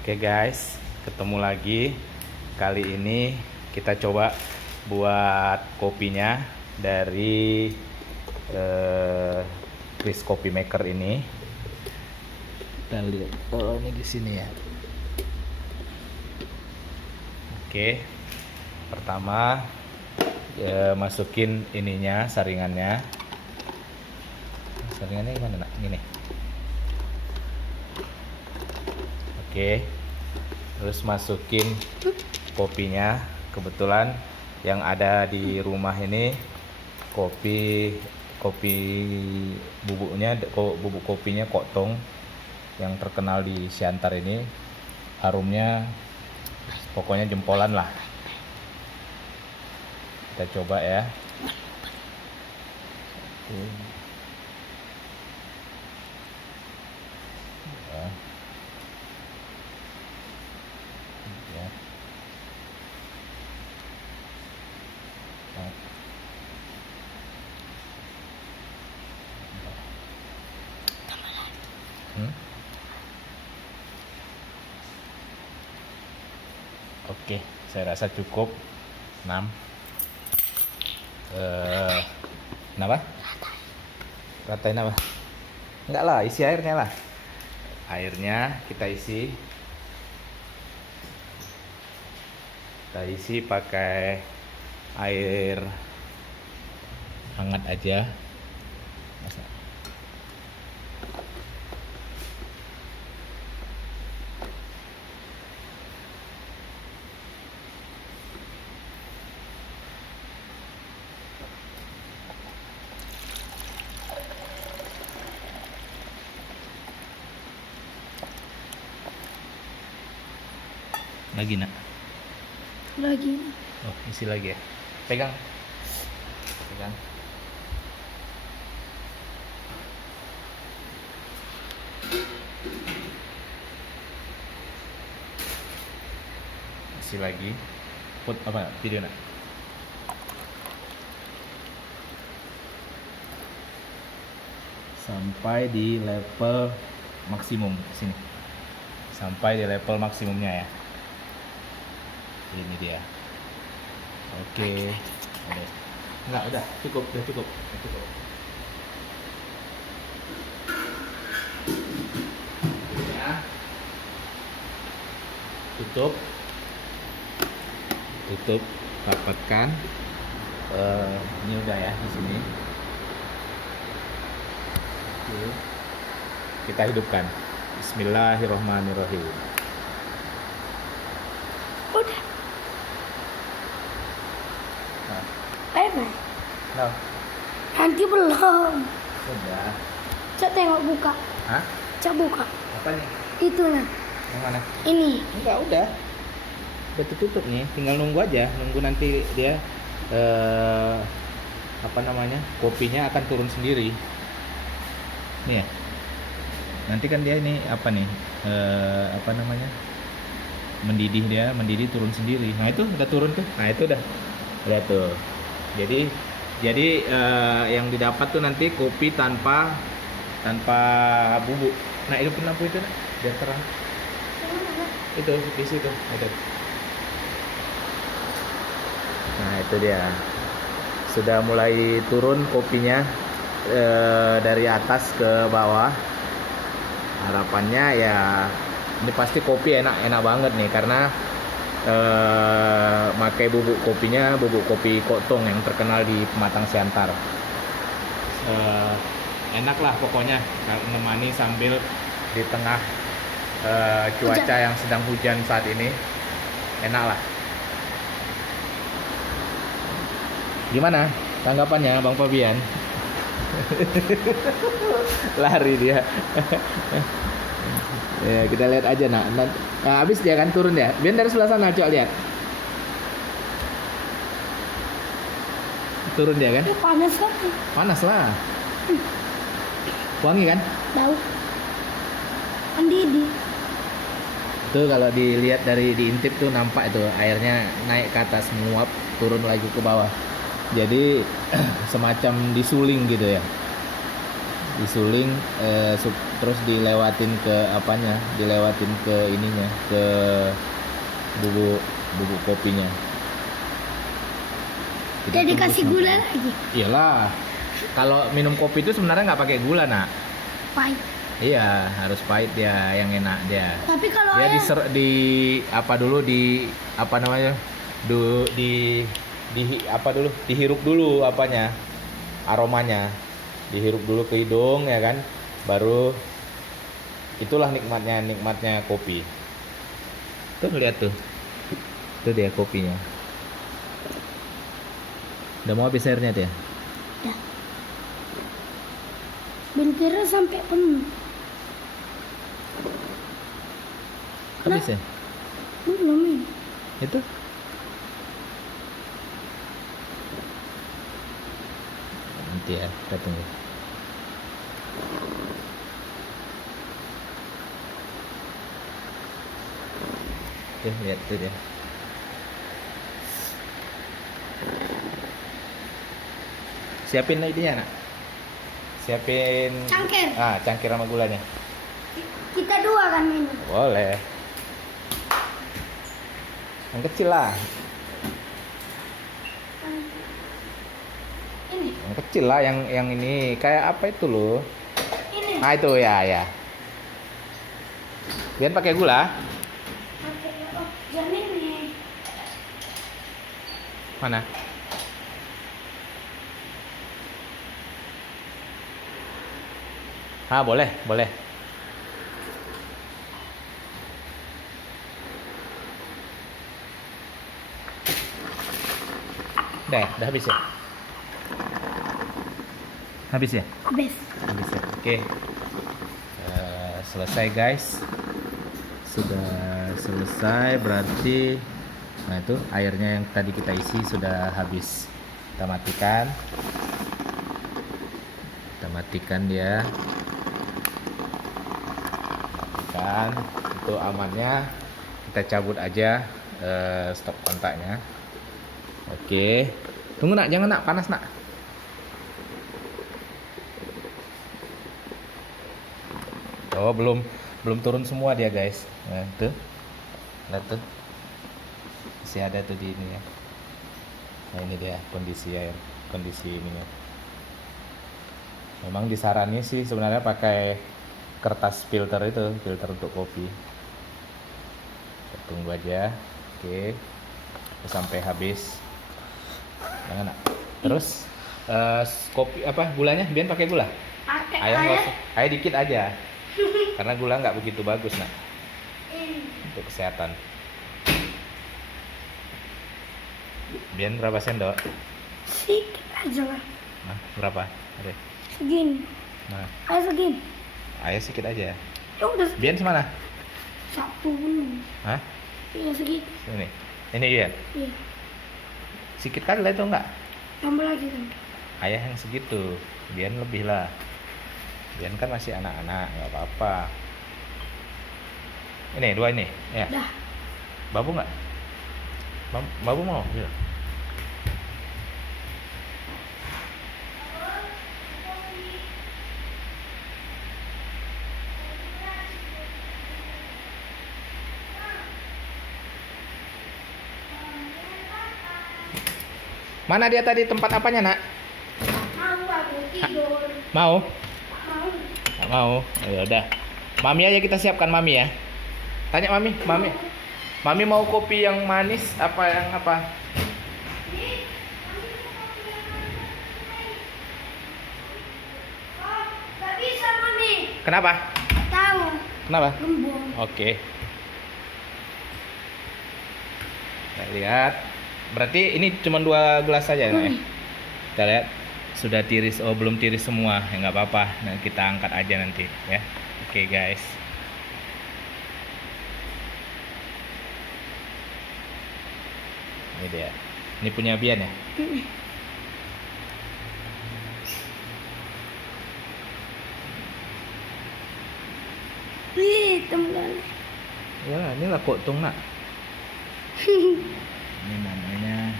Oke guys, ketemu lagi. Kali ini kita coba buat kopinya dari Chris Coffee Maker ini. Kita lihat, ini di sini ya. Oke, pertama masukin ininya, saringannya. Saringannya gimana nak? Gini. Oke, terus masukin kopinya. Kebetulan yang ada di rumah ini kopi bubuk kopinya Koktong yang terkenal di Siantar ini. Harumnya pokoknya jempolan lah. Kita coba ya. Oke, saya rasa cukup 6. Kenapa? Ratain apa? Enggak lah, isi airnya lah. Airnya kita isi. Kita isi pakai air hangat aja. Lagi nak? Lagi. Oh, isi lagi ya. Pegang. Pegang. Isi lagi. Put apa? Video nak? Sampai di level maksimum sini. Sampai di level maksimumnya ya. Ini dia. Oke. Enggak, udah cukup. Ya. Tutup, rapatkan. Ini udah ya di sini. Oke. Kita hidupkan. Bismillahirrahmanirrahim. Udah. Bye-bye. No. Nanti belum. Sudah. Cak tengok buka. Hah? Cak buka. Apa nih? Itu nah. Yang mana? Ini. Enggak, udah tutup nih, tinggal nunggu aja, nanti dia kopinya akan turun sendiri nih ya. Nanti kan dia ini mendidih turun sendiri. Nah itu udah turun tuh, itu udah tuh. Jadi yang didapat tuh nanti kopi tanpa bubuk. Nah, hidupin lampu itu biar terang. Itu di situ ada. Nah, itu dia. Sudah mulai turun kopinya dari atas ke bawah. Harapannya ya ini pasti kopi enak banget nih karena pakai bubuk kopinya bubuk kopi Koktong yang terkenal di Pematang Siantar. Enak lah pokoknya menemani sambil di tengah cuaca yang sedang hujan saat ini. Enak lah. Gimana tanggapannya Bang Fabian? Lari dia. Ya, kita lihat aja nah. Habis dia kan turun ya. Biar dari sebelah sana coba lihat. Turun dia kan? Panas kan? Panas lah. Wangi kan? Bau. Mendidih. Tuh kalau dilihat dari diintip tuh nampak itu airnya naik ke atas, menguap, turun lagi ke bawah. Jadi semacam disuling gitu ya. disuling, terus dilewatin ke apanya, dilewatin ke ininya, ke bubuk bubuk kopinya. Jadi tunggu kasih sampai- gula lagi. Iyalah, kalau minum kopi itu sebenarnya nggak pakai gula nak. Pahit. Iya, harus pahit dia yang enak dia. Tapi kalau Dia ayah di apa dulu, di apa namanya, di apa dulu, dihirup dulu apanya, aromanya, dihirup dulu ke hidung ya kan, baru itulah nikmatnya kopi. Tuh lihat tuh dia kopinya. Udah mau habis airnya dia. dah. Bintirnya sampai penuh. Habis ya? Belum ini. Itu? Nanti ya, kita tunggu. Tuh, lihat tuh dia. Siapin lagi dia, nak. Siapin Cangkir. cangkir sama gulanya. Kita dua kan minum. Boleh. Yang kecil lah. Ini. Yang kecil lah, yang ini kayak apa itu loh? Ini. Ah itu ya. Lihat pakai gula. Oke, oh, jangan ini. Mana? Boleh. Udah habis ya? Habis ya? Habis. Habis ya? Oke. Selesai guys. Sudah selesai berarti, nah itu airnya yang tadi kita isi sudah habis. Kita matikan dia. Matikan. Itu amannya. Kita cabut aja stop kontaknya. Oke. Tunggu nak, jangan nak, panas nak. Oh, belum turun semua dia, guys. Nah, tuh. Lihat tuh. Masih ada tuh di ini ya. Nah, ini dia kondisi ininya. Memang disarankan sih sebenarnya pakai kertas filter untuk kopi. Kita tunggu aja. Oke. Sampai habis. Jangan nak. Terus kopi apa gulanya? Biar pakai gula. Ayah dikit aja. Karena gula nggak begitu bagus nak untuk kesehatan. Biar berapa sendok? Sedikit aja lah. Nah, berapa? Ada. Segini. Nah, Segini. ayah sedikit aja. Ya udah Biar semana? satu belum. Hah? Ya segitu. Ini ya. Iya. Sedikit kali lah itu enggak? Tambah lagi kan. Ayah yang segitu. Biar lebih lah. Biar kan masih anak-anak, nggak apa-apa. Ini dua ini, ya. Dah. Babu nggak? Babu mau? Iya. Mana dia tadi tempat apanya nak? Mau aku tidur. Mau? Mau. Nggak mau? Ya udah. Mami aja kita siapkan mami ya. Tanya mami. Mami mau kopi yang manis apa yang apa? Oh, gak bisa mami. Kenapa? Tahu. Kenapa? Gembong. Oke. Kita lihat. Berarti ini cuma 2 gelas saja ya? Kita lihat. Sudah tiris. Oh, belum tiris semua. Ya nggak apa-apa. Nah, kita angkat aja nanti ya. Oke, guys. Ini dia. Ini punya Bian ya? Wih, teman. Ya, inilah kok tung nak. Ini namanya